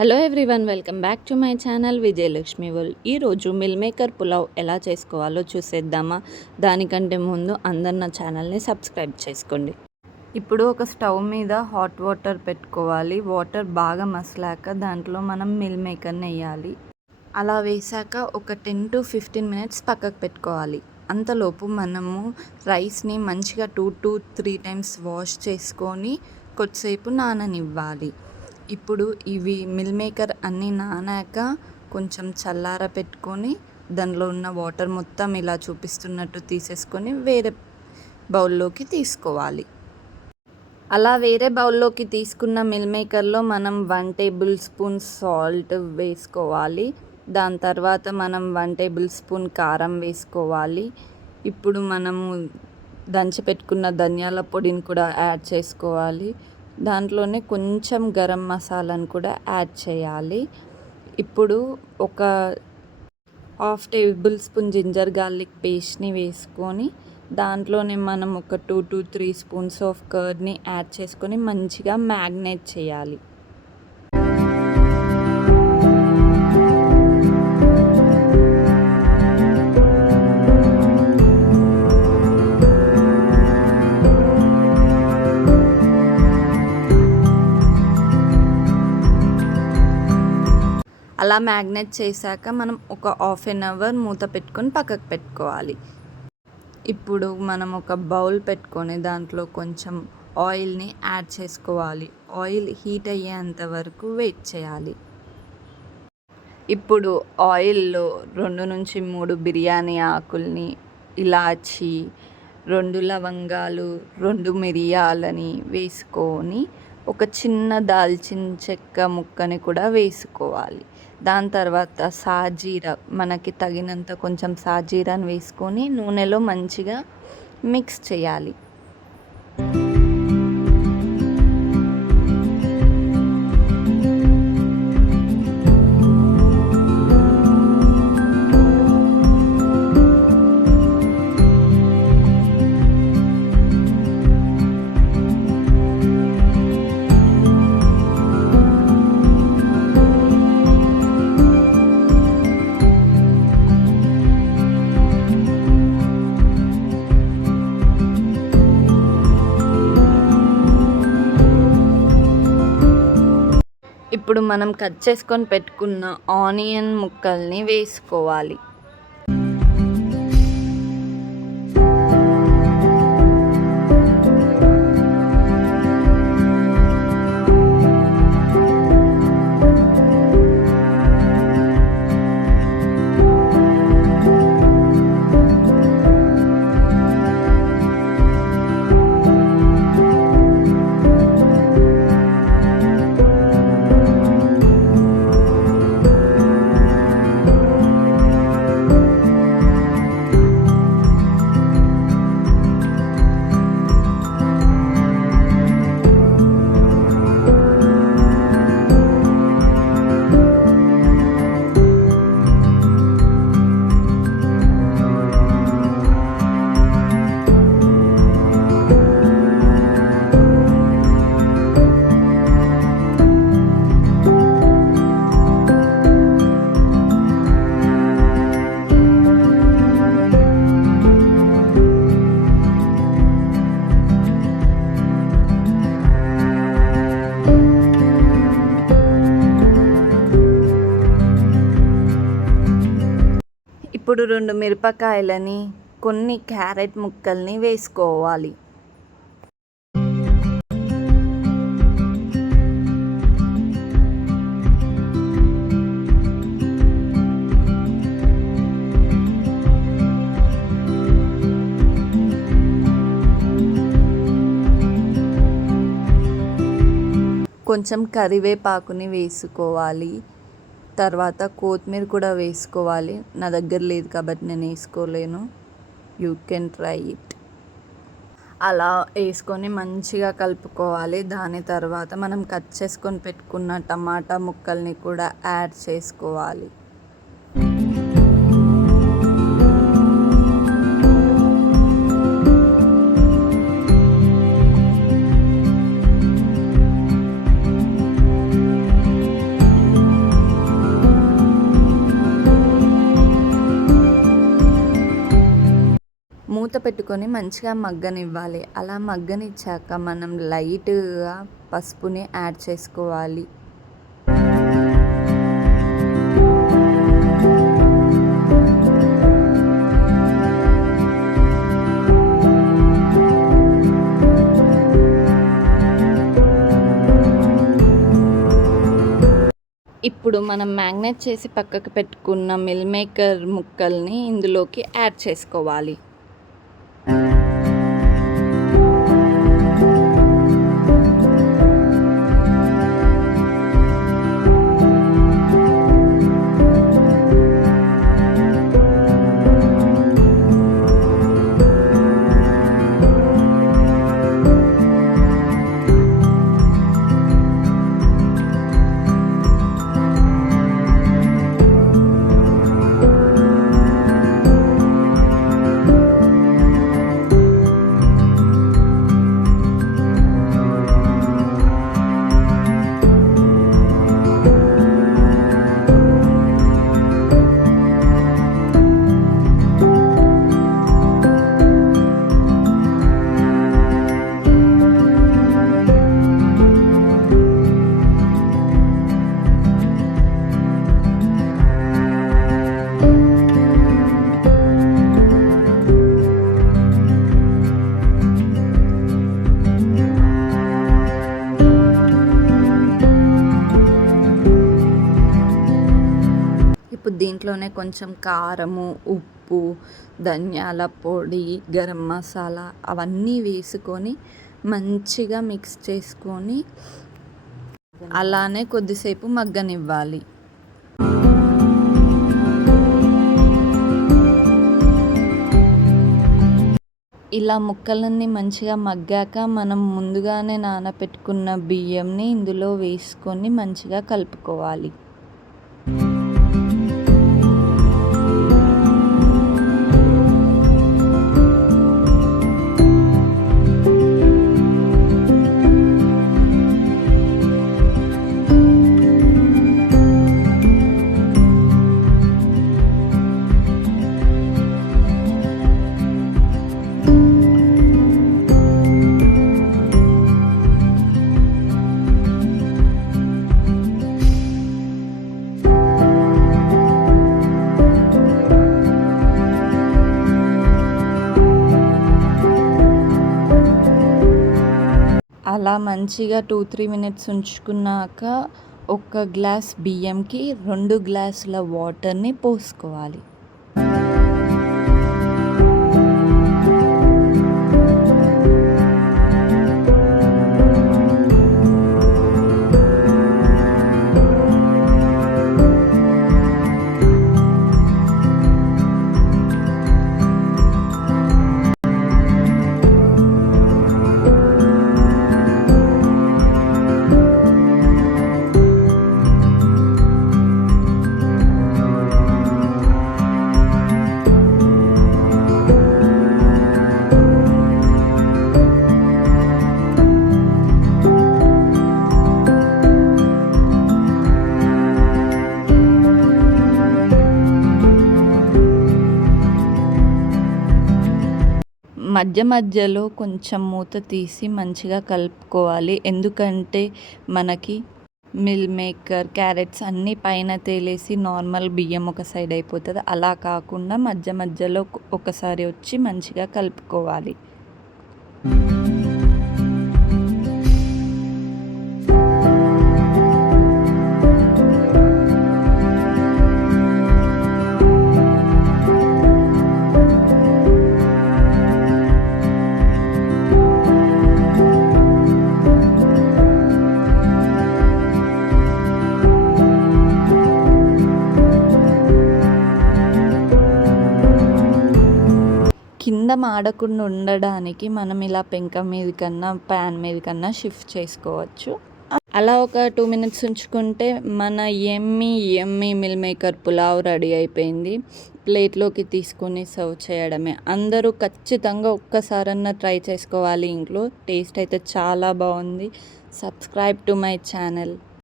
Hello everyone, welcome back to my channel Vijayalakshmi world. ఈరోజు meal maker pulao ఎలా చేసుకోవాలో చూసేద్దామా? దానికంటే ముందు అందరు నా ఛానల్ని సబ్స్క్రైబ్ చేసుకోండి. ఇప్పుడు ఒక స్టవ్ మీద హాట్ వాటర్ పెట్టుకోవాలి. వాటర్ బాగా మసలాక దాంట్లో మనం మిల్ మేకర్ని వేయాలి. అలా వేసాక ఒక 10 to 15 మినిట్స్ పక్కకు పెట్టుకోవాలి. అంతలోపు మనము రైస్ని మంచిగా 2 to 3 టైమ్స్ వాష్ చేసుకొని కొద్దిసేపు నాననివ్వాలి. ఇప్పుడు ఇవి మిల్ మేకర్ అన్నీ నానాక కొంచెం చల్లార పెట్టుకొని దానిలో ఉన్న వాటర్ మొత్తం ఇలా చూపిస్తున్నట్టు తీసేసుకొని వేరే బౌల్లోకి తీసుకోవాలి. అలా వేరే బౌల్లోకి తీసుకున్న మిల్ మేకర్లో మనం 1 టేబుల్ స్పూన్ సాల్ట్ వేసుకోవాలి. దాని తర్వాత మనం 1 టేబుల్ స్పూన్ కారం వేసుకోవాలి. ఇప్పుడు మనము దంచి పెట్టుకున్న ధనియాల పొడిని కూడా యాడ్ చేసుకోవాలి. దాంట్లోనే కొంచెం గరం మసాలాను కూడా యాడ్ చేయాలి. ఇప్పుడు ఒక 1/2 టేబుల్ స్పూన్ జింజర్ గార్లిక్ పేస్ట్ని వేసుకొని దాంట్లోనే మనం ఒక 2 to 3 స్పూన్స్ ఆఫ్ కర్డ్ని యాడ్ చేసుకొని మంచిగా మ్యాగ్నేట్ చేయాలి. అలా మ్యాగ్నేట్ చేశాక మనం ఒక 1/2 అవర్ మూత పెట్టుకొని పక్కకు పెట్టుకోవాలి. ఇప్పుడు మనం ఒక బౌల్ పెట్టుకొని దాంట్లో కొంచెం ఆయిల్ని యాడ్ చేసుకోవాలి. ఆయిల్ హీట్ అయ్యేంత వరకు వెయిట్ చేయాలి. ఇప్పుడు ఆయిల్లో 2 నుంచి 3 బిర్యానీ ఆకుల్ని, ఇలాచి, 2 లవంగాలు, 2 మిరియాలని వేసుకొని ఒక చిన్న దాల్చిన చెక్క ముక్కని కూడా వేసుకోవాలి. దాని తర్వాత సాజీరా, మనకి తగినంత కొంచెం సాజీరాని వేసుకొని నూనెలో మంచిగా మిక్స్ చేయాలి. ఇప్పుడు మనం కట్ చేసుకొని పెట్టుకున్న ఆనియన్ ముక్కల్ని వేసుకోవాలి. ఇప్పుడు 2 మిరపకాయలని, కొన్ని క్యారెట్ ముక్కల్ని వేసుకోవాలి. కొంచెం కరివేపాకుని వేసుకోవాలి. తర్వాత కొత్తిమీర కూడా వేసుకోవాలి. నా దగ్గర లేదు కాబట్టి నేను వేసుకోలేను. You can try it. అలా వేసుకొని మంచిగా కలుపుకోవాలి. దాని తర్వాత మనం కట్ చేసుకొని పెట్టుకున్న టమాటా ముక్కల్ని కూడా యాడ్ చేసుకోవాలి. పెట్టుకొని మంచిగా మగ్గనివ్వాలి. అలా మగ్గనిచ్చాక మనం లైట్‌గా పసుపుని యాడ్ చేసుకోవాలి. ఇప్పుడు మనం మ్యాగ్నేట్ చేసి పక్కకు పెట్టుకున్న మిల్ మేకర్ ముక్కల్ని ఇందులోకి యాడ్ చేసుకోవాలి. ఇప్పుడు దీంట్లోనే కొంచెం కారము, ఉప్పు, ధనియాల పొడి, గరం మసాలా అవన్నీ వేసుకొని మంచిగా మిక్స్ చేసుకొని అలానే కొద్దిసేపు మగ్గనివ్వాలి. ఇలా ముక్కలన్నీ మంచిగా మగ్గాక మనం ముందుగానే నానబెట్టుకున్న బియ్యంని ఇందులో వేసుకొని మంచిగా కలుపుకోవాలి. అలా మంచిగా 2-3 మినిట్స్ ఉంచుకున్నాక ఒక గ్లాస్ బియ్యంకి 2 గ్లాసుల వాటర్ని పోసుకోవాలి. మధ్య మధ్యలో కొంచెం మూత తీసి మంచిగా కలుపుకోవాలి. ఎందుకంటే మనకి మిల్ మేకర్, క్యారెట్స్ అన్నీ పైన తేలేసి నార్మల్ బియ్యం ఒక సైడ్ అయిపోతుంది. అలా కాకుండా మధ్య మధ్యలో ఒకసారి వచ్చి మంచిగా కలుపుకోవాలి. కింద మాడకుండా ఉండడానికి మనం ఇలా పెంక మీద కన్నా ప్యాన్ మీద కన్నా షిఫ్ట్ చేసుకోవచ్చు. అలా ఒక 2 మినిట్స్ ఉంచుకుంటే మన యమ్మీ మిల్ మేకర్ పులావ్ రెడీ అయిపోయింది. ప్లేట్లోకి తీసుకొని సర్వ్ చేయడమే. అందరూ ఖచ్చితంగా ఒక్కసారన్నా ట్రై చేసుకోవాలి ఇంట్లో. టేస్ట్ అయితే చాలా బాగుంది. Subscribe to my channel.